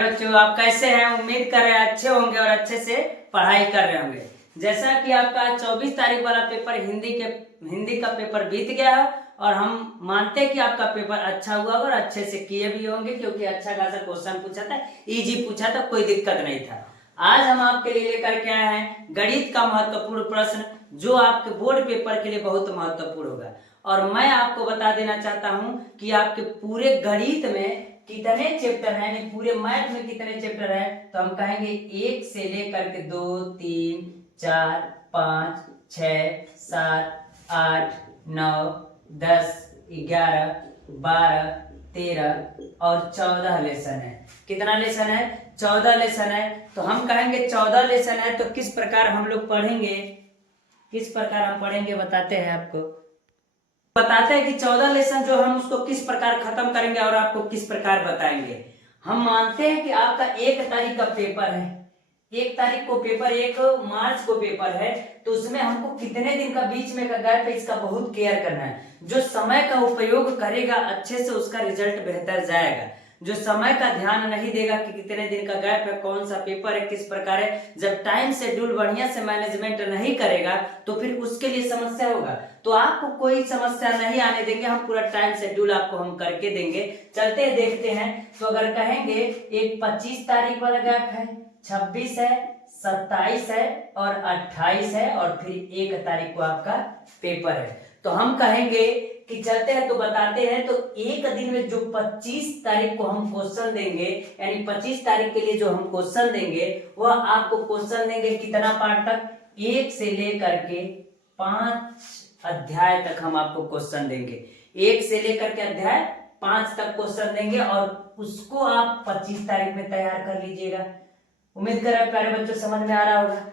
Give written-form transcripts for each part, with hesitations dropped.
बच्चों, आप कैसे हैं? उम्मीद कर रहे हैं अच्छे होंगे और अच्छे से पढ़ाई कर रहे होंगे। जैसा कि आपका 24 तारीख वाला पेपर हिंदी का पेपर बीत गया है और हम मानते हैं कि आपका पेपर अच्छा हुआ और अच्छे से किए भी होंगे, क्योंकि अच्छा खासा क्वेश्चन पूछा था, इजी पूछा था, कोई दिक्कत नहीं था। आज हम आपके लिए लेकर के आए हैं गणित का महत्वपूर्ण प्रश्न, जो आपके बोर्ड पेपर के लिए बहुत महत्वपूर्ण होगा। और मैं आपको बता देना चाहता हूं कि आपके पूरे गणित में कितने चैप्टर हैं, यानी पूरे मैथ में कितने चैप्टर हैं, तो हम कहेंगे 1 से लेकर के 2 3 4 5 6 7 8 9 10 11 12 13 और 14 लेसन है। कितना लेसन है? 14 लेसन है। तो हम कहेंगे 14 लेसन है, तो किस प्रकार हम लोग पढ़ेंगे, किस प्रकार हम पढ़ेंगे बताते हैं आपको। बताते हैं कि 14 लेसन जो हम उसको किस प्रकार खत्म करेंगे और आपको किस प्रकार बताएंगे। हम मानते हैं कि आपका 1 तारीख का पेपर है, 1 तारीख को पेपर, 1 मार्च को पेपर है, तो उसमें हमको कितने दिन का बीच में का गैप है, इसका बहुत केयर करना है। जो समय का उपयोग करेगा अच्छे से, उसका रिजल्ट बेहतर जाएगा। जो समय का ध्यान नहीं देगा कि कितने दिन का गैप है, कौन सा पेपर है, किस प्रकार है, जब टाइम शेड्यूल बढ़िया से मैनेजमेंट नहीं करेगा तो फिर उसके लिए समस्या होगा। तो आपको कोई समस्या नहीं आने देंगे, हम पूरा टाइम शेड्यूल आपको हम करके देंगे। चलते हैं देखते हैं। तो अगर कहेंगे एक 25 तारीख वाला गैप है, 26 है, 27 है और 28 है और फिर 1 तारीख को आपका पेपर है। तो हम कहेंगे कि चलते हैं तो बताते हैं। तो एक दिन में जो 25 तारीख को हम क्वेश्चन देंगे, यानी 25 तारीख के लिए जो हम क्वेश्चन देंगे, वह आपको क्वेश्चन देंगे कितना पार्ट तक, 1 से लेकर के 5 अध्याय तक हम आपको क्वेश्चन देंगे। 1 से लेकर के अध्याय 5 तक क्वेश्चन देंगे और उसको आप 25 तारीख में तैयार कर लीजिएगा। उम्मीद कर रहे हैं प्यारे बच्चों समझ में आ रहा होगा।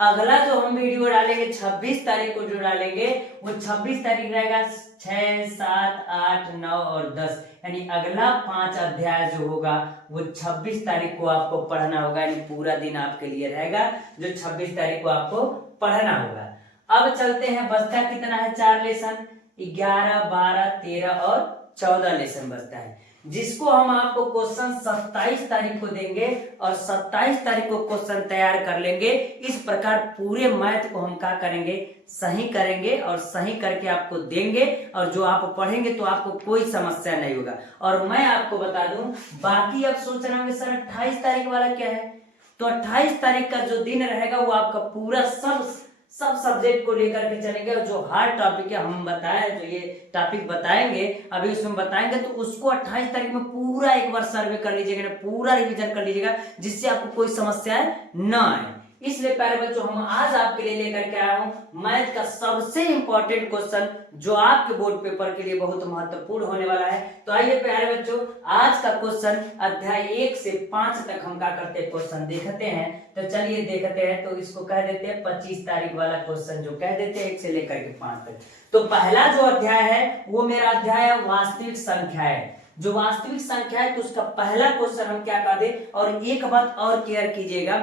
अगला जो हम वीडियो डालेंगे 26 तारीख को जो डालेंगे, वो 26 तारीख रहेगा 6 7 8 9 और 10, यानी अगला 5 अध्याय जो होगा वो 26 तारीख को आपको पढ़ना होगा। यानी पूरा दिन आपके लिए रहेगा जो 26 तारीख को आपको पढ़ना होगा। अब चलते हैं, बचता कितना है? 4 लेसन, 11 12 13 और 14 लेसन बचता है, जिसको हम आपको क्वेश्चन 27 तारीख को देंगे और 27 तारीख को क्वेश्चन तैयार कर लेंगे। इस प्रकार पूरे मैथ को हम क्या करेंगे, सही करेंगे और सही करके आपको देंगे, और जो आप पढ़ेंगे तो आपको कोई समस्या नहीं होगा। और मैं आपको बता दूं, बाकी अब सोच रहे होंगे सर 28 तारीख वाला क्या है, तो 28 तारीख का जो दिन रहेगा वो आपका पूरा सब सब्जेक्ट को लेकर के चलेंगे। और जो हार्ड टॉपिक है हम बताए, जो ये टॉपिक बताएंगे अभी उसमें बताएंगे, तो उसको 28 तारीख में पूरा एक बार सर्वे कर लीजिएगा, पूरा रिवीजन कर लीजिएगा, जिससे आपको कोई समस्याएं न आए। इसलिए प्यारे बच्चों, हम आज आपके लिए लेकर के आया हूं मैथ का सबसे इंपॉर्टेंट क्वेश्चन, जो आपके बोर्ड पेपर के लिए बहुत महत्वपूर्ण होने वाला है। तो आइए प्यारे बच्चों, आज का क्वेश्चन अध्याय 1 से 5 तक हम क्या करते हैं, क्वेश्चन देखते हैं। तो चलिए देखते हैं। तो इसको कह देते हैं 25 तारीख वाला क्वेश्चन, जो कह देते हैं 1 से लेकर के 5 तक। तो पहला जो अध्याय है वो मेरा अध्याय है वास्तविक संख्या है। जो वास्तविक संख्या है तो उसका पहला क्वेश्चन हम क्या कर दे। और एक बात और केयर कीजिएगा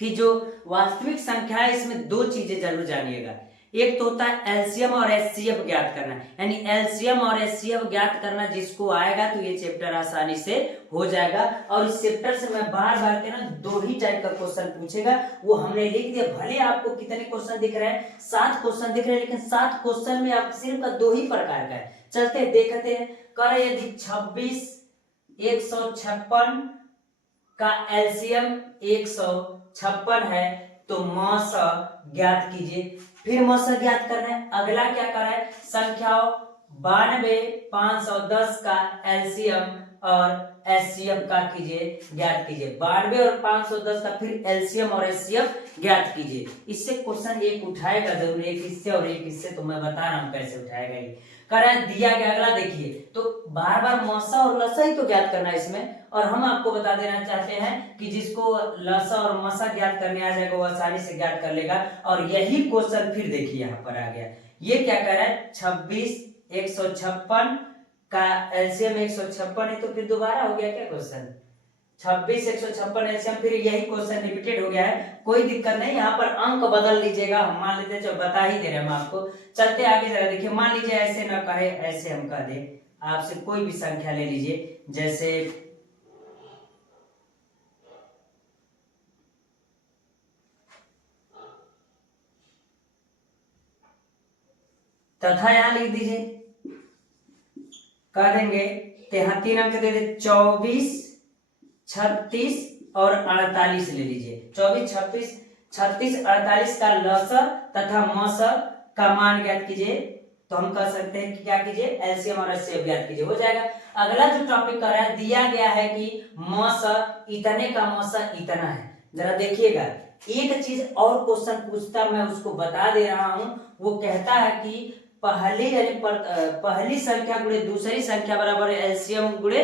कि जो वास्तविक संख्या है इसमें 2 चीजें जरूर जानिएगा। एक तो होता है एलसीएम और एचसीएफ ज्ञात करना, यानी एलसीएम और एचसीएफ ज्ञात करना जिसको आएगा तो ये चैप्टर आसानी से हो जाएगा। और इस चैप्टर से मैं बार बार के ना 2 ही टाइप का क्वेश्चन पूछेगा, वो हमने लिख दिया। भले आपको कितने क्वेश्चन दिख रहे हैं, 7 क्वेश्चन दिख रहे हैं, लेकिन 7 क्वेश्चन में आप सिर्फ 2 ही प्रकार का है। चलते देखते हैं। कर यदि 26 156 का एलसीएम 156 है तो मौसा ज्ञात कीजिए। फिर मौसा ज्ञात करना है। अगला क्या करना है, संख्याओं 92 510 का एलसीएम और एचसीएफ का कीजिए, ज्ञात कीजिए। 92 और 510 का फिर एलसीएम और एचसीएफ ज्ञात कीजिए। इससे क्वेश्चन एक उठाएगा जरूर, एक इससे और एक इससे, तो मैं बता रहा हूं कैसे उठाएगा ये। करा दिया गया। अगला देखिए, तो बार बार मौसा और लसा ही तो ज्ञात करना है इसमें। और हम आपको बता देना चाहते हैं कि जिसको लसा और मसा ज्ञात करने आ जाएगा वो आसानी से ज्ञात कर लेगा। और यही क्वेश्चन फिर देखिए यहाँ पर आ गया। ये क्या कह रहा है, 26 156 का एलसीएम 156 है, तो फिर दोबारा हो गया क्या क्वेश्चन, 26 156 एलसीएम। फिर यही क्वेश्चन रिपीटेड हो गया है, कोई दिक्कत नहीं। यहाँ पर अंक बदल लीजिएगा, हम मान लेते हैं, बता ही दे रहे हैं हम आपको। चलते आगे जरा देखिए। मान लीजिए ऐसे ना कहे, ऐसे हम कह दे, आपसे कोई भी संख्या ले लीजिए, जैसे तथा यहाँ लिख दीजिए, कर देंगे तो यहाँ 3 अंक दे दे, 24, 36 और 48 ले लीजिए। 24, 26, 36, 48 का लसर तथा मसर का मान ज्ञात कीजिए। तो हम कह सकते हैं कि क्या कीजिए, एलसीएम और एचसीएफ ज्ञात कीजिए, हो जाएगा। अगला जो टॉपिक कर रहा है, दिया गया है कि मसर इतने का मसर इतना है। जरा देखिएगा, एक चीज और क्वेश्चन पूछता, मैं उसको बता दे रहा हूं। वो कहता है कि पहली संख्या गुणे दूसरी संख्या बराबर एलसीएम गुणे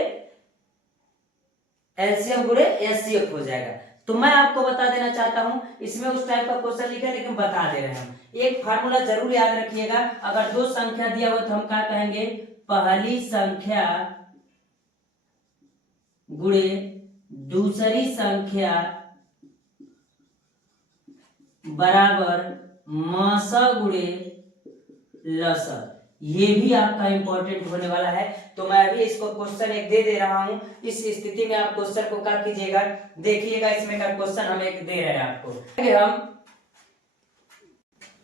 एचसीएफ हो जाएगा। तो मैं आपको बता देना चाहता हूं, इसमें उस टाइप का क्वेश्चन लिखा है लेकिन बता दे रहे हैं। एक फार्मूला जरूर याद रखिएगा, अगर दो संख्या दिया हुआ तो हम क्या कहेंगे, पहली संख्या गुणे दूसरी संख्या बराबर मस गुणे लस। ये भी आपका इंपॉर्टेंट होने वाला है। तो मैं अभी इसको क्वेश्चन एक दे रहा हूं। इस स्थिति में आप क्वेश्चन को क्या कीजिएगा, देखिएगा, इसमें का क्वेश्चन हम एक दे रहे हैं आपको। हम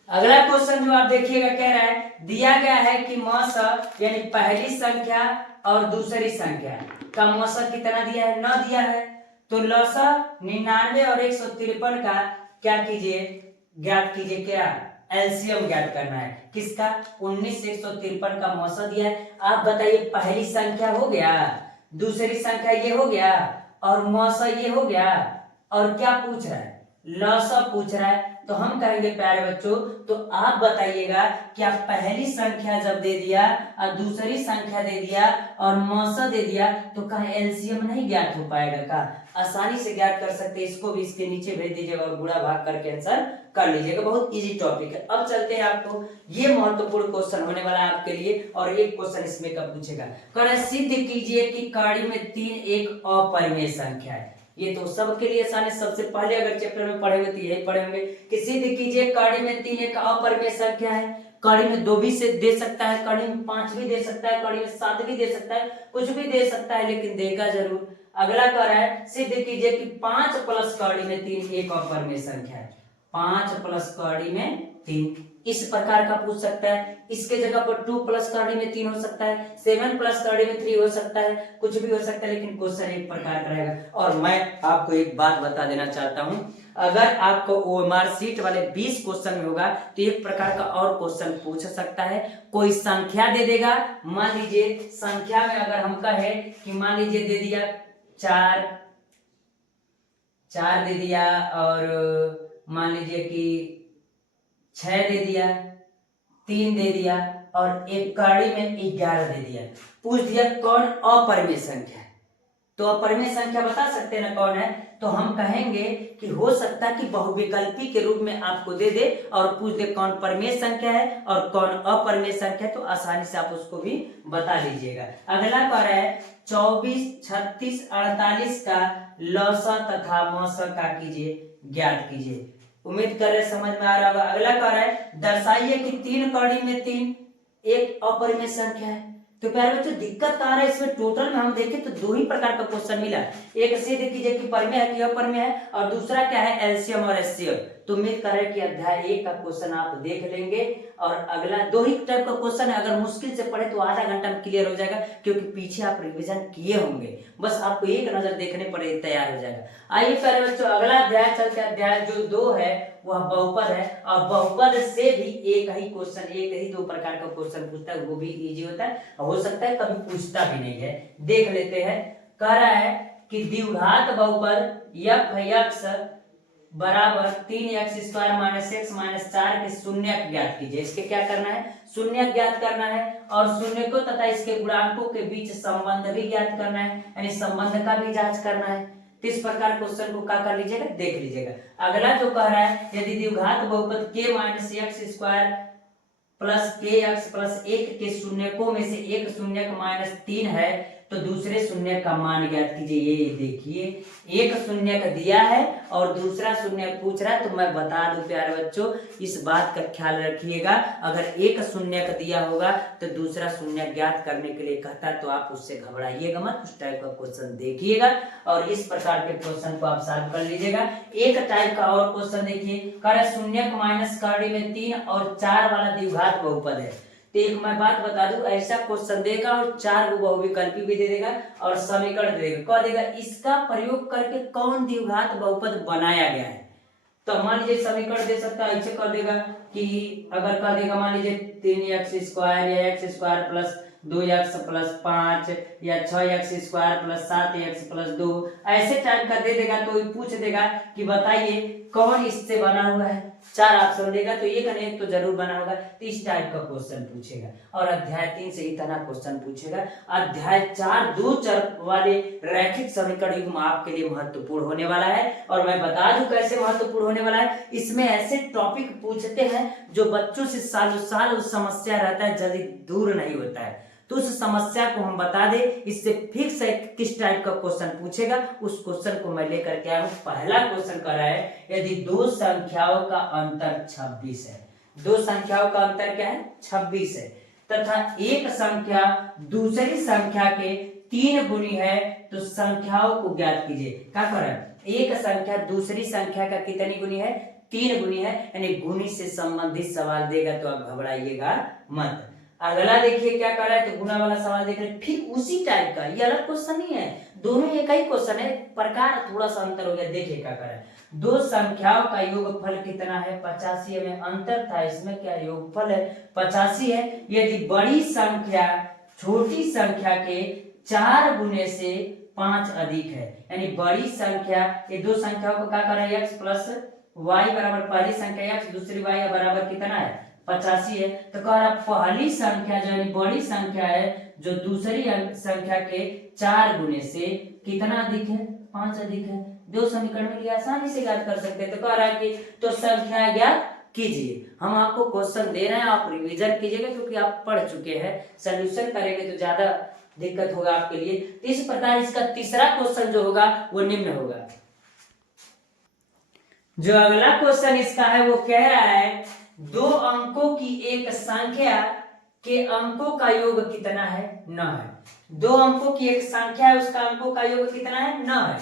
अगला क्वेश्चन जो आप देखिएगा, कह रहा है दिया गया है कि मस यानी पहली संख्या और दूसरी संख्या का मस कितना दिया है, न दिया है। तो लस 99 और 153 का क्या कीजिए, ज्ञात कीजिए। क्या, एलसीएम ज्ञात करना है। किसका, 19 से 153 का मौसा दिया है। आप बताइए, पहली संख्या हो गया, दूसरी संख्या ये हो गया और मौसा ये हो गया, और क्या पूछ रहा है, लौसा पूछ रहा है। तो हम कहेंगे प्यारे बच्चों, तो आप बताइएगा क्या पहली संख्या जब दे दिया और दूसरी संख्या दे दिया और मौसा दे दिया तो कहीं एलसीएम नहीं ज्ञात हो पाएगा का? आसानी से ज्ञात कर सकते हैं। इसको भी इसके नीचे भेज दीजिएगा और गुणा भाग करके आंसर कर लीजिएगा। बहुत इजी टॉपिक है। अब चलते हैं, आपको ये महत्वपूर्ण क्वेश्चन होने वाला है आपके लिए, और एक क्वेश्चन इसमें कब पूछेगा, कह सिद्ध कीजिए कि कड़ी में 3 एक अपरिमेय संख्या है। ये तो सबके लिए आसान है। सबसे पहले अगर चैप्टर में पढ़ेंगे तो यही पढ़ेंगे कि सिद्ध कीजिए कड़ी में 3 एक अपरिमेय संख्या है। कड़ी में 2 भी से दे सकता है, कड़ी में 5 भी दे सकता है, कड़ी में 7 भी दे सकता है, कुछ भी दे सकता है, लेकिन देगा जरूर। अगला कह रहा है सिद्ध कीजिए कि 5 प्लस कड़ी में 3 एक अपरिमेय संख्या है। 5 प्लस कड़ी में 3 इस प्रकार का पूछ सकता है। इसके जगह पर 2 प्लस कड़ी में 3 हो सकता है, 7 प्लस कड़ी में 3 हो सकता है, कुछ भी हो सकता है, लेकिन क्वेश्चन एक प्रकार का रहेगा। और मैं आपको एक बात बता देना चाहता हूं, अगर आपको ओएमआर शीट वाले 20 क्वेश्चन में होगा तो एक प्रकार का और क्वेश्चन पूछ सकता है। कोई संख्या दे देगा, मान लीजिए संख्या में अगर हम कहे कि मान लीजिए दे दिया 4 दे दिया, और मान लीजिए कि 6 दे दिया, 3 दे दिया, और एक कड़ी में 11 दे दिया। पूछ दिया कौन अपरिमेय संख्या है। तो अपरिमेय संख्या बता सकते हैं ना कौन है? तो हम कहेंगे कि हो सकता है कि बहुविकल्पी के रूप में आपको दे दे और पूछ दे कौन परिमेय संख्या है और कौन अपरिमेय संख्या है, तो आसानी से आप उसको भी बता लीजिएगा। अगला कह रहा है 24, 36, 48 का लौसा तथा मौसा का कीजिए, ज्ञात कीजिए। उम्मीद कर रहे समझ में आ रहा होगा। अगला कह रहा है दर्शाइए कि 3 कड़ी में 3 एक अपरिमेय संख्या है। तो प्यारे बच्चों, दिक्कत आ रहा है इसमें। टोटल में हम देखें तो 2 ही प्रकार का क्वेश्चन मिला। एक सिद्ध कीजिए कि परिमेय है कि अपरिमेय है, और दूसरा क्या है, एलसीएम और एचसीएफ। तो उम्मीद कर रहे हैं कि अध्याय 1 का क्वेश्चन आप देख लेंगे, और अगला 2 ही टाइप का क्वेश्चन है। अगर मुश्किल से पढ़े तो आधा घंटा में क्लियर हो जाएगा, क्योंकि पीछे आप रिविजन किए होंगे, बस आपको एक नजर देखने पर तैयार हो जाएगा। आइए प्यारे बच्चों, अगला अध्याय चलते हैं। अध्याय जो 2 है वह बहुपद है, और बहुपद से भी एक ही क्वेश्चन, एक ही 2 प्रकार का क्वेश्चन पूछता है, वो भी इजी होता है, हो सकता है कभी पूछता भी नहीं है। देख लेते हैं। कह रहा है कि द्विघात बहुपद f(x) बराबर 3x² - x - 4 के शून्यक ज्ञात कीजिए। इसके क्या करना है, शून्यक ज्ञात करना है, और शून्यकों तथा इसके गुणांकों के बीच संबंध भी ज्ञात करना है, यानी संबंध का भी जांच करना है। तो इस प्रकार क्वेश्चन को क्या कर लीजिएगा, देख लीजिएगा। अगला जो कह रहा है, यदि द्विघात बहुपद k - x² plus kx plus 1 के शून्यकों में से एक शून्यक -3 है, तो दूसरे शून्य का मान ज्ञात कीजिए। ये देखिए, एक शून्यक दिया है और दूसरा शून्यक पूछ रहा है। तो मैं बता दूं प्यारे बच्चों, इस बात का ख्याल रखिएगा, अगर एक शून्यक दिया होगा तो दूसरा शून्यक ज्ञात करने के लिए कहता है, तो आप उससे घबराइएगा मत, उस टाइप का क्वेश्चन देखिएगा और इस प्रकार के क्वेश्चन को आप सॉल्व कर लीजिएगा। एक टाइप का और क्वेश्चन देखिए, कह रहा है शून्यक माइनस कड़ी में 3 और 4 वाला द्विघात बहुपद है। तो एक मैं बात बता दूं, ऐसा क्वेश्चन देगा और 4 बहुविकल्पी भी दे देगा और समीकरण दे देगा। कह देगा इसका प्रयोग करके कौन द्विघात बहुपद बनाया गया है। तो मान लीजिए समीकरण दे सकता है, ऐसे कर देगा कि अगर कह देगा मान लीजिए 3x² या x² प्लस 2x प्लस 5 या 6x² प्लस 7x प्लस 2 ऐसे टाइप का दे देगा तो पूछ देगा कि बताइए कौन इससे बना हुआ है। 4 ऑप्शन देगा तो एक न एक तो जरूर बना होगा। तो इस टाइप का क्वेश्चन पूछेगा। और अध्याय 3 से इतना क्वेश्चन पूछेगा। अध्याय 4 दो चर वाले रैखिक समीकरण युग्म आपके लिए महत्वपूर्ण होने वाला है। और मैं बता दूं कैसे महत्वपूर्ण होने वाला है। इसमें ऐसे टॉपिक पूछते हैं जो बच्चों से सालों साल उस समस्या रहता है, जल्दी दूर नहीं होता है। तो उस समस्या को हम बता दे, इससे फिक्स है किस टाइप का क्वेश्चन पूछेगा, उस क्वेश्चन को मैं लेकर के आया हूं। पहला क्वेश्चन कर रहा है, यदि दो संख्याओं का अंतर 26 है, दो संख्याओं का अंतर क्या है 26 है, तथा एक संख्या दूसरी संख्या के 3 गुनी है, तो संख्याओं को ज्ञात कीजिए। क्या कर रहा है, एक संख्या दूसरी संख्या का कितनी गुनी है 3 गुनी है, यानी गुनी से संबंधित सवाल देगा तो आप घबराइएगा मत। अगला देखिए क्या कर रहा है, तो गुना वाला सवाल देख रहे हैं, ठीक उसी टाइप का, ये अलग क्वेश्चन नहीं है, दोनों एक ही क्वेश्चन है, प्रकार थोड़ा सा अंतर हो गया। देखिए क्या कर रहा है, दो संख्याओं का योगफल कितना है 85 में अंतर था, इसमें क्या योगफल है 85 है। यदि बड़ी संख्या छोटी संख्या के 4 गुने से 5 अधिक है, यानी बड़ी संख्या, ये दो संख्याओं को क्या कर रहा है x प्लस वाई बराबर पहली संख्या x दूसरी y बराबर कितना है 85 है। तो कह रहा पहली संख्या जो है बड़ी संख्या है, जो दूसरी संख्या के 4 गुने से कितना अधिक है 5 अधिक है। दो समीकरण में आसानी से ज्ञात कर सकते हैं। तो कह रहा है कि तो संख्या ज्ञात कीजिए। हम आपको क्वेश्चन दे रहे हैं, आप रिवीजन कीजिएगा क्योंकि आप पढ़ चुके हैं, सोल्यूशन करेंगे तो ज्यादा दिक्कत होगा आपके लिए। इस प्रकार इसका तीसरा क्वेश्चन जो होगा वो निम्न होगा। जो अगला क्वेश्चन इसका है वो कह रहा है, दो अंकों की एक संख्या के अंकों का योग कितना है 9 है। दो अंकों की एक संख्या है, उसका अंकों का योग कितना है 9 है।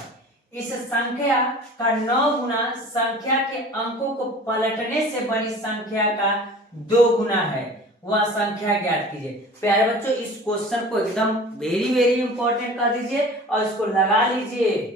इस संख्या का 9 गुना संख्या के अंकों को पलटने से बनी संख्या का 2 गुना है, वह संख्या ज्ञात कीजिए। प्यारे बच्चों इस क्वेश्चन को एकदम वेरी वेरी इंपॉर्टेंट कर दीजिए और इसको लगा लीजिए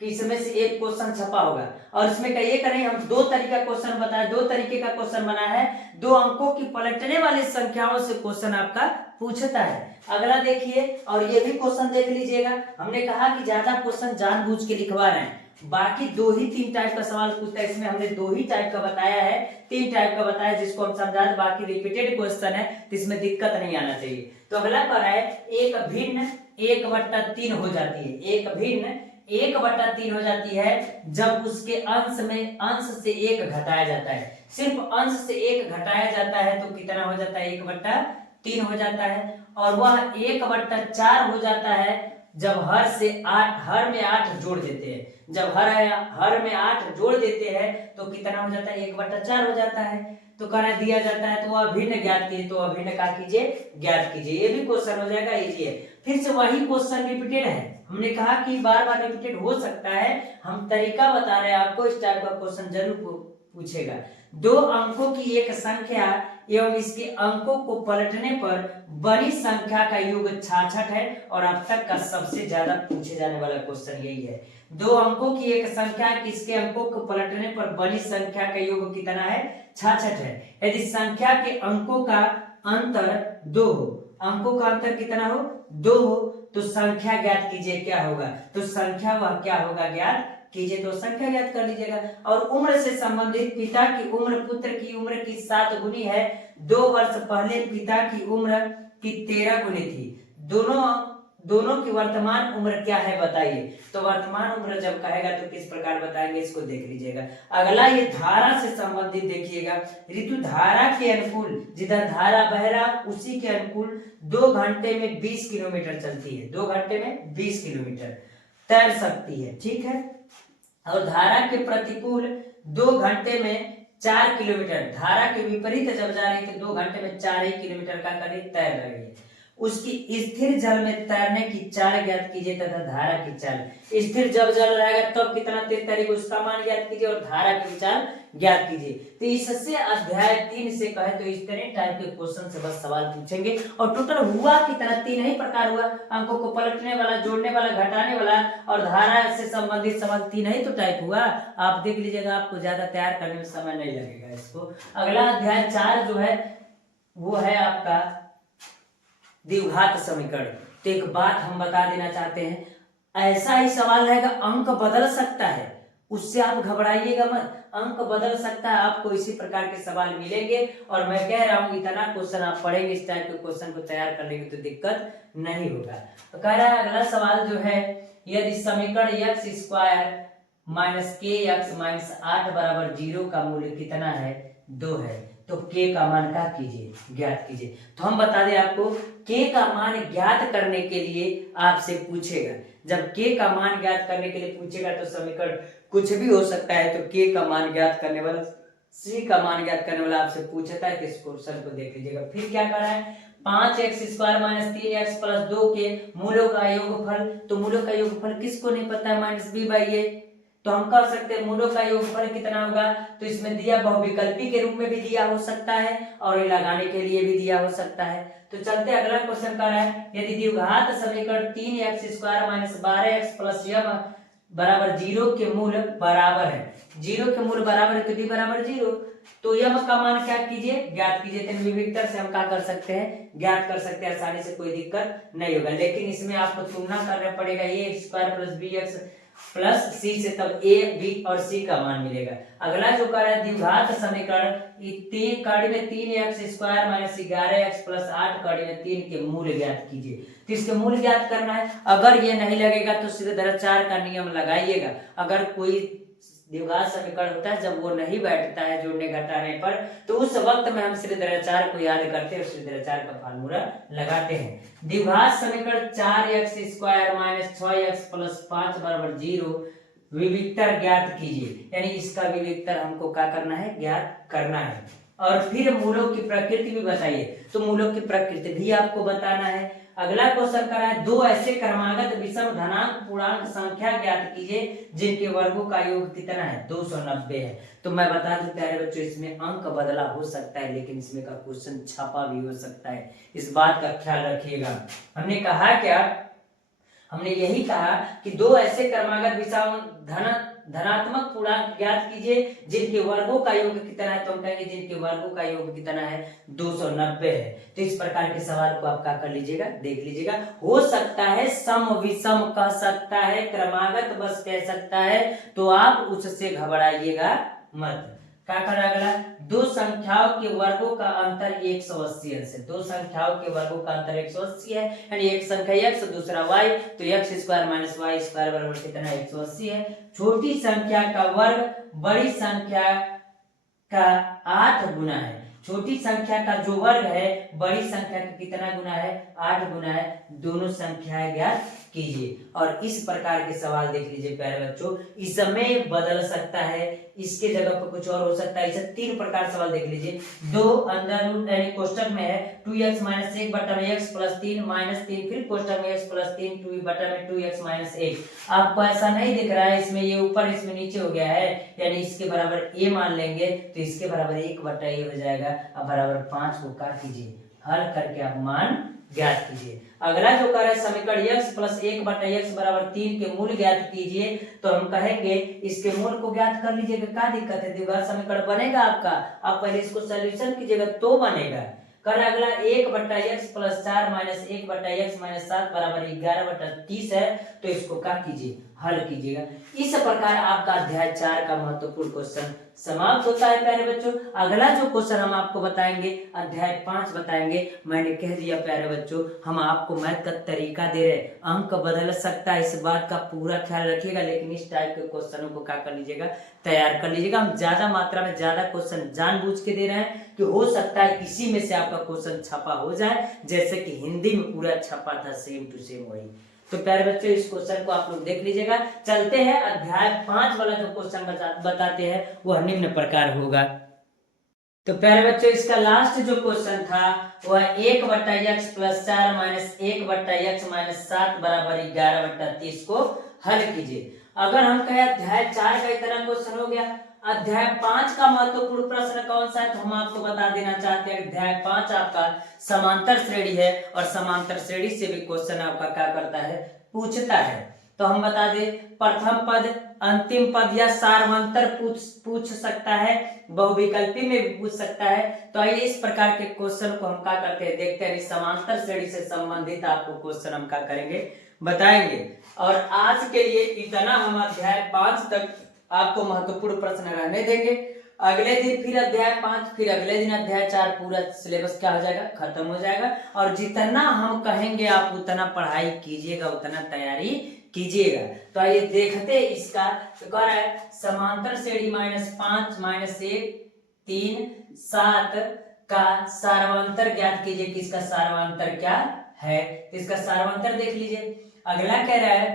कि इसमें से एक क्वेश्चन छपा होगा। और इसमें का एक नहीं, हम दो तरीका क्वेश्चन बताया, दो तरीके का क्वेश्चन बना है, दो अंकों की पलटने वाली संख्याओं से क्वेश्चन आपका पूछता है। अगला देखिए, और ये भी क्वेश्चन देख लीजिएगा। हमने कहा कि ज्यादा क्वेश्चन जानबूझ के लिखवा रहे हैं, बाकी 2 ही 3 टाइप का सवाल पूछता है। इसमें हमने 2 ही टाइप का बताया है, 3 टाइप का बताया जिसको हम समझा, बाकी रिपीटेड क्वेश्चन है तो इसमें दिक्कत नहीं आना चाहिए। तो अगला पर है, एक भिन्न 1/3 हो जाती है, एक भिन्न 1/3 हो जाती है जब उसके अंश में अंश से 1 घटाया जाता है। सिर्फ अंश से 1 घटाया जाता है तो कितना हो जाता है 1/3 हो जाता है। और वह 1/4 हो जाता है जब हर में 8 जोड़ देते हैं। जब हर में 8 जोड़ देते हैं तो कितना हो जाता है 1/4 हो जाता है। तो कहना दिया जाता है तो अभिन्न ज्ञात कीजिए, तो अभिन्न का कीजिए ज्ञात कीजिए। ये भी क्वेश्चन हो जाएगा, इजी है। फिर से वही क्वेश्चन रिपीटेड है, हमने कहा कि बार बार रिपीटेड हो सकता है, हम तरीका बता रहे हैं आपको, इस टाइप का क्वेश्चन जरूर पूछेगा। दो अंकों की एक संख्या एवं इसके अंकों को पलटने पर बड़ी संख्या का योग 66 है, और अब तक का सबसे ज्यादा पूछे जाने वाला क्वेश्चन यही है। दो अंकों की एक संख्या किसके अंकों को पलटने पर बड़ी संख्या का योग कितना है 66 है। यदि संख्या के अंकों का अंतर 2 हो, अंकों का अंतर कितना हो 2 हो, तो संख्या ज्ञात कीजिए क्या होगा। तो संख्या वह क्या होगा ज्ञात कीजिए, तो संख्या ज्ञात कर लीजिएगा। और उम्र से संबंधित पिता की उम्र पुत्र की उम्र की 7 गुनी है। 2 वर्ष पहले पिता की उम्र की 13 गुनी थी। दोनों की वर्तमान उम्र क्या है बताइए। तो वर्तमान उम्र जब कहेगा तो किस प्रकार बताएंगे, इसको देख लीजिएगा। अगला ये धारा से संबंधित देखिएगा। ऋतु धारा के अनुकूल, जिधर धारा बह रहा उसी के अनुकूल 2 घंटे में 20 किलोमीटर चलती है, 2 घंटे में 20 किलोमीटर तैर सकती है, ठीक है। और धारा के प्रतिकूल 2 घंटे में 4 किलोमीटर, धारा के विपरीत जब जा रही थी 2 घंटे में 4 ही किलोमीटर का करीब तैर रही है। उसकी स्थिर जल में तैरने की चाल ज्ञात कीजिए तथा धारा की चाल। स्थिर जब जल रहेगा तब कितना तेज तैरेगा उसका मान ज्ञात कीजिए और धारा की चाल ज्ञात कीजिए। तो इससे अध्याय 3 से कहे तो इस तरह टाइप के क्वेश्चन से बस सवाल पूछेंगे। और टोटल हुआ कितना, 3 ही प्रकार हुआ, अंकों को पलटने वाला, जोड़ने वाला, घटाने वाला और धारा से संबंधित सवाल 3 ही तो टाइप हुआ। आप देख लीजिएगा, आपको ज्यादा तैयार करने में समय नहीं लगेगा इसको। अगला अध्याय 4 जो है वो है आपका द्विघात समीकरण। तो एक बात हम बता देना चाहते हैं, ऐसा ही सवाल रहेगा, अंक बदल सकता है, उससे आप घबराइएगा मत, अंक बदल सकता है, आपको इसी प्रकार के सवाल मिलेंगे। और मैं कह रहा हूं इतना क्वेश्चन आप पढ़ेंगे, इस टाइप के क्वेश्चन को तैयार कर लेंगे तो दिक्कत नहीं होगा। तो कह रहा है अगला सवाल जो है, यदि समीकरण x स्क्वायर माइनस के एक्स माइनस 8 बराबर 0 का मूल्य कितना है, 2 है, तो k का मान क्या कीजिए, ज्ञात कीजिए। तो हम बता दें आपको, k का मान ज्ञात करने के लिए आपसे पूछेगा, जब k का मान ज्ञात करने के लिए पूछेगा तो समीकरण कुछ भी हो सकता है। तो k का मान ज्ञात करने वाला, c का मान ज्ञात करने वाला आपसे पूछता है, तो इस क्वेश्चन को देख लीजिएगा। फिर क्या कर रहा है, 5x square minus 3x plus 2 के मूलों का योगफल। तो मूलों का योगफल किसको नहीं पता है, माइनस b बाई ए। तो हम कर सकते हैं मूलों का योगफल कितना होगा, तो इसमें दिया बहुविकल्पी के रूप में भी दिया हो सकता है और ये लगाने के लिए भी दिया हो सकता है। तो चलते अगला क्वेश्चन कर रहा है, यदि द्विघात समीकरण 3x square minus 12x plus m बराबर 0 के मूल बराबर है, 0 के मूल बराबर है तो d बराबर 0, तो यम का मान क्या कीजिए, ज्ञात कीजिए। तो विविधता से हम क्या कर सकते हैं, ज्ञात कर सकते हैं आसानी से, कोई दिक्कत नहीं होगा। लेकिन इसमें आपको तुलना करना पड़ेगा, a square plus b x plus c से, तब ए बी और सी का मान मिलेगा। अगला जो कर रहा है द्विघात समीकरण, 3 कड़ी में 3x square minus 11x plus 8 कड़ी में 3 के मूल ज्ञात कीजिए। तो इसके मूल ज्ञात करना है। अगर ये नहीं लगेगा तो सीधे धरा 4 का नियम लगाइएगा। अगर कोई द्विघात समीकरण होता है जब वो नहीं बैठता है जोड़ने घटाने पर, तो उस वक्त में हम श्रीधर 4 को याद करते हैं और श्रीधर 4 का फार्मूला लगाते हैं। द्विघात समीकरण 4x square minus 6x plus 5 बराबर 0 विविक्तर ज्ञात कीजिए, यानी इसका विविक्तर हमको क्या करना है, ज्ञात करना है। और फिर मूलों की प्रकृति भी बताइए, तो मूलों की प्रकृति भी आपको बताना है। अगला क्वेश्चन कर रहा है, दो ऐसे क्रमागत विषम धनांक पूर्णांक संख्या ज्ञात कीजिए जिनके वर्गों का योग कितना है, 290 है। तो मैं बता दूं प्यारे बच्चों, इसमें अंक बदला हो सकता है, लेकिन इसमें का क्वेश्चन छापा भी हो सकता है, इस बात का ख्याल रखिएगा। हमने कहा क्या, हमने यही कहा कि दो ऐसे क्रमागत विषम धनात्मक पूर्णांक ज्ञात कीजिए जिनके वर्गों का योग कितना है, तो हम कहेंगे जिनके वर्गों का योग कितना है, 290 है। तो इस प्रकार के सवाल को आप क्या कर लीजिएगा, देख लीजिएगा। हो सकता है सम विषम कह सकता है, क्रमागत बस कह सकता है, तो आप उससे घबराइएगा मत। क्या कर अगला, दो संख्याओं के वर्गों का अंतर 180 अंश है। दो संख्याओं के वर्गों का अंतर 180 है, यानी एक संख्या x दूसरा y, तो x square minus y square बराबर कितना, 180 है। छोटी संख्या का वर्ग बड़ी संख्या का 8 गुना है। छोटी संख्या का जो वर्ग है बड़ी संख्या का कितना गुना है, 8 गुना है। दोनों संख्याएं ज्ञात कीजिए। और इस प्रकार के सवाल देख लीजिए प्यारे बच्चों, इसमें बदल सकता है, इसके जगह पर कुछ और हो सकता है। इसे 3 प्रकार सवाल देख लीजिए। दो अंदर रूट यानी कोष्टक में है 2x माइनस 1 बटा में x प्लस 3 माइनस 3, फिर कोष्टक में x प्लस 3 2 बटा में 2x माइनस 1। आपको ऐसा नहीं दिख रहा है, इसमें ये ऊपर इसमें नीचे हो गया है, यानी इसके बराबर a मान लेंगे, तो इसके बराबर 1 बटा a हो जाएगा। अब बराबर 5 को काट कीजिए, हल करके आप मान ज्ञात कीजिए। अगला जो कर है समीकरण x प्लस 1 बटा x बराबर 3 के मूल ज्ञात कीजिए, तो हम कहेंगे इसके मूल को ज्ञात कर लीजिएगा। क्या दिक्कत है, द्विघात समीकरण बनेगा आपका, आप पहले इसको सॉल्यूशन कीजिएगा तो बनेगा। कर अगला 1 बटा x प्लस 4 माइनस 1 बटा x माइनस 7 बराबर 11 बटा 30 है, तो इसको क्या कीजिए, हल कीजिएगा। इस प्रकार आपका अध्याय 4 का महत्वपूर्ण क्वेश्चन समाप्त होता है प्यारे बच्चों। अगला जो क्वेश्चन हम आपको बताएंगे अध्याय 5 बताएंगे। मैंने कह दिया प्यारे बच्चों, हम आपको मैथ का तरीका दे रहे, अंक बदल सकता है, इस बात का पूरा ख्याल रखिएगा। लेकिन इस टाइप के क्वेश्चनों को क्या कर लीजिएगा, तैयार कर लीजिएगा। हम ज्यादा मात्रा में ज्यादा क्वेश्चन जानबूझ के दे रहे हैं कि हो सकता है इसी में से आपका क्वेश्चन छपा हो जाए, जैसे कि हिंदी में पूरा छपा था सेम टू सेम वही। तो प्यारे बच्चों इस क्वेश्चन को आप लोग देख लीजिएगा। चलते हैं अध्याय 5 वाला जो क्वेश्चन बताते हैं वह निम्न प्रकार होगा। तो प्यारे बच्चों इसका लास्ट जो क्वेश्चन था वह 1/x+4 - 1/x - 7 = 11/30 को हल कीजिए। अगर हम कहें अध्याय 4 का इतना क्वेश्चन हो गया, अध्याय 5 का महत्वपूर्ण प्रश्न कौन सा है तो हम आपको बता देना चाहते हैं। अध्याय 5 आपका समांतर श्रेणी है और समांतर श्रेणी से भी क्वेश्चन आपका क्या करता है, पूछता है। तो हम बता दें, प्रथम पद, अंतिम पद या सार्वंतर पूछ सकता है, बहुविकल्पी में भी पूछ सकता है। तो आइए इस प्रकार के क्वेश्चन को हम क्या करते हैं, देखते हैं। समांतर श्रेणी से संबंधित आपको क्वेश्चन हम क्या करेंगे, बताएंगे। और आज के लिए इतना हम अध्याय 5 तक आपको महत्वपूर्ण प्रश्न रहने देंगे। अगले दिन फिर अध्याय 5, फिर अगले दिन अध्याय 4, पूरा सिलेबस क्या हो जाएगा, खत्म हो जाएगा। और जितना हम कहेंगे आप उतना पढ़ाई कीजिएगा, उतना तैयारी कीजिएगा। तो आइए देखते इसका। तो कह रहा है समांतर श्रेणी -5 - 1 3 7 का सार्वंतर ज्ञात कीजिए कि इसका सार्वंतर क्या है। तो इसका सार्वंतर देख लीजिए। अगला कह रहा है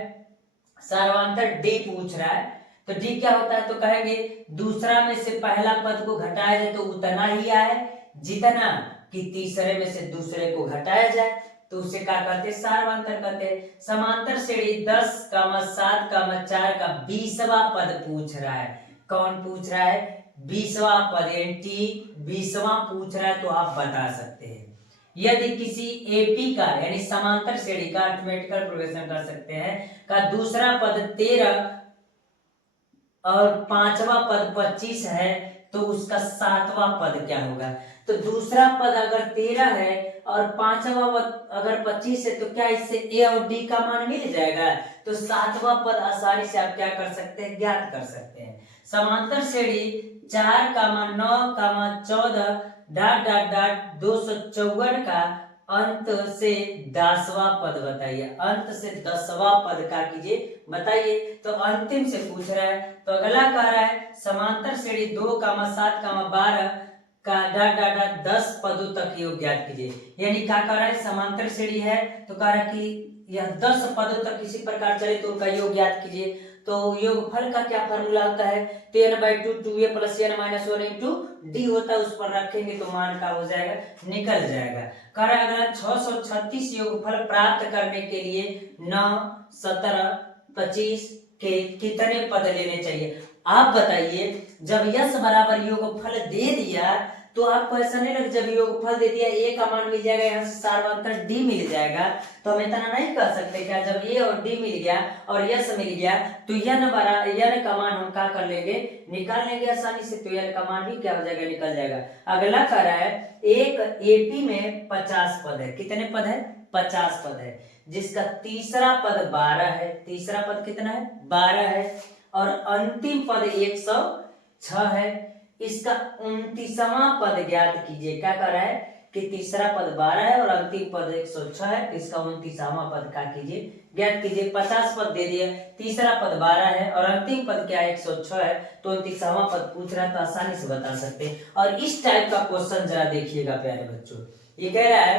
सार्वंतर डी पूछ रहा है। तो डी क्या होता है, तो कहेंगे दूसरा में से पहला पद को घटाया जाए तो उतना ही आए जितना कि तीसरे में से दूसरे को घटाया जाए, तो उसे क्या कहते हैं, सार्वंतर कहते हैं। समांतर श्रेणी 10, 7, 4 का 20वां पद पूछ रहा है। कौन पूछ रहा है, 20वां पद, एंटी 20वां पूछ रहा है। तो आप बता सकते हैं यदि किसी एपी का यानी समांतर श्रेणी का अरिथमेटिकल प्रोग्रेशन कर सकते हैं का दूसरा पद 13 और पांचवा पद 25 है तो उसका सातवां पद क्या होगा। तो दूसरा पद अगर 13 है और पांचवा पद अगर 25 है तो क्या इससे ए और डी का मान मिल जाएगा। तो सातवां पद आसानी से आप क्या कर सकते हैं, ज्ञात कर सकते हैं। समांतर श्रेणी 4, 9, 14 ... 254 का अंत से 10वां पद बताइए। अंत से 10वां पद का कीजिए, बताइए। तो अंतिम से पूछ रहा है। तो अगला कह रहा है समांतर श्रेणी 2, 7, 12 का ... 10 पदों तक योग ज्ञात कीजिए। यानी क्या कह रहा है, समांतर श्रेणी है तो कह रहा है कि यह 10 पदों तक किसी प्रकार चले तो उनका योग ज्ञात कीजिए। तो योगफल का क्या फॉर्मूला होता है, 10/2 2a + n - 1 into d होता है। उस पर रखेंगे तो मान का हो जाएगा, निकल जाएगा। कह रहा है अगर 636 योगफल प्राप्त करने के लिए 9, 17, 25 के कितने पद लेने चाहिए। आप बताइए, जब यश बराबर योगफल दे दिया तो आपको ऐसा नहीं लग, जब योगफल दे दिया ए का मान मिल जाएगा, यहाँ से सार्वंतर डी मिल जाएगा। तो हम इतना नहीं कर सकते क्या, जब ए और डी मिल गया और यश मिल गया तो यन का मान हम क्या कर लेंगे, निकाल लेंगे आसानी से। तो यन का मान भी क्या हो जाएगा, निकल जाएगा। अगला कह रहा है एक एपी में 50 पद है। कितने पद है, 50 पद है, जिसका तीसरा पद 12 है। तीसरा पद कितना है, 12 है। और अंतिम पद 106 है। इसका 29वां पद ज्ञात कीजिए। क्या कर रहा है कि तीसरा पद 12 है और अंतिम पद 106 है, तो इसका 29वां पद क्या कीजिए, ज्ञात कीजिए। 50 पद दे दिए, तीसरा पद 12 है और अंतिम पद क्या है, 106 है। तो 29वां पद पूछ रहा है तो आसानी से बता सकते हैं। और इस टाइप का क्वेश्चन जरा देखिएगा प्यारे बच्चों। ये कह रहा है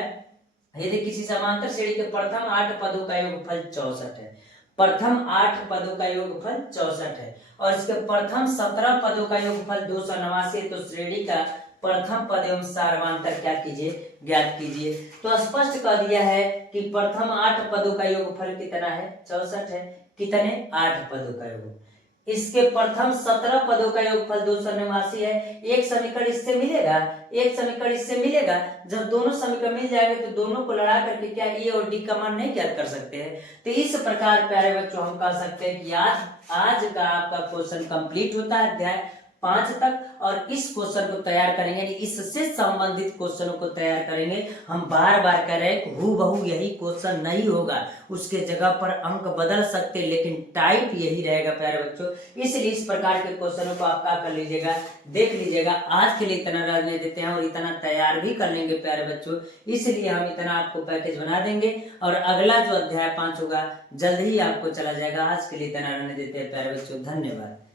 यदि किसी समांतर श्रेणी के प्रथम 8 पदों का योगफल 64 है, प्रथम 8 पदों का योगफल 64 है और इसके प्रथम 17 पदों का योगफल 289 है, तो श्रेणी का प्रथम पद एवं सार्वंतर क्या कीजिए, ज्ञात कीजिए। तो स्पष्ट कर दिया है कि प्रथम 8 पदों का योगफल कितना है, 64 है। कितने, 8 पदों का योग। इसके प्रथम 17 पदों का योगफल 289 है। एक समीकरण इससे मिलेगा, एक समीकरण इससे मिलेगा। जब दोनों समीकरण मिल जाएंगे तो दोनों को लड़ा करके क्या ए और डी का मान नहीं ज्ञात कर सकते हैं। तो इस प्रकार प्यारे बच्चों हम कह सकते हैं कि आज का आपका क्वेश्चन कंप्लीट होता है अध्याय 5 तक। और इस क्वेश्चन को तैयार करेंगे, इससे संबंधित क्वेश्चनों को तैयार करेंगे। हम बार बार कह रहे हैं हूबहू यही क्वेश्चन नहीं होगा, उसके जगह पर अंक बदल सकते, लेकिन टाइप यही रहेगा प्यारे बच्चों। इसलिए इस प्रकार के क्वेश्चनों को आप क्या कर लीजिएगा, देख लीजिएगा। आज के लिए इतना रहने देते हैं और इतना तैयार भी कर लेंगे प्यारे बच्चों। इसलिए हम इतना आपको पैकेज बना देंगे और अगला जो अध्याय 5 होगा जल्द ही आपको चला जाएगा। आज के लिए इतना रहने देते हैं प्यारे बच्चों, धन्यवाद।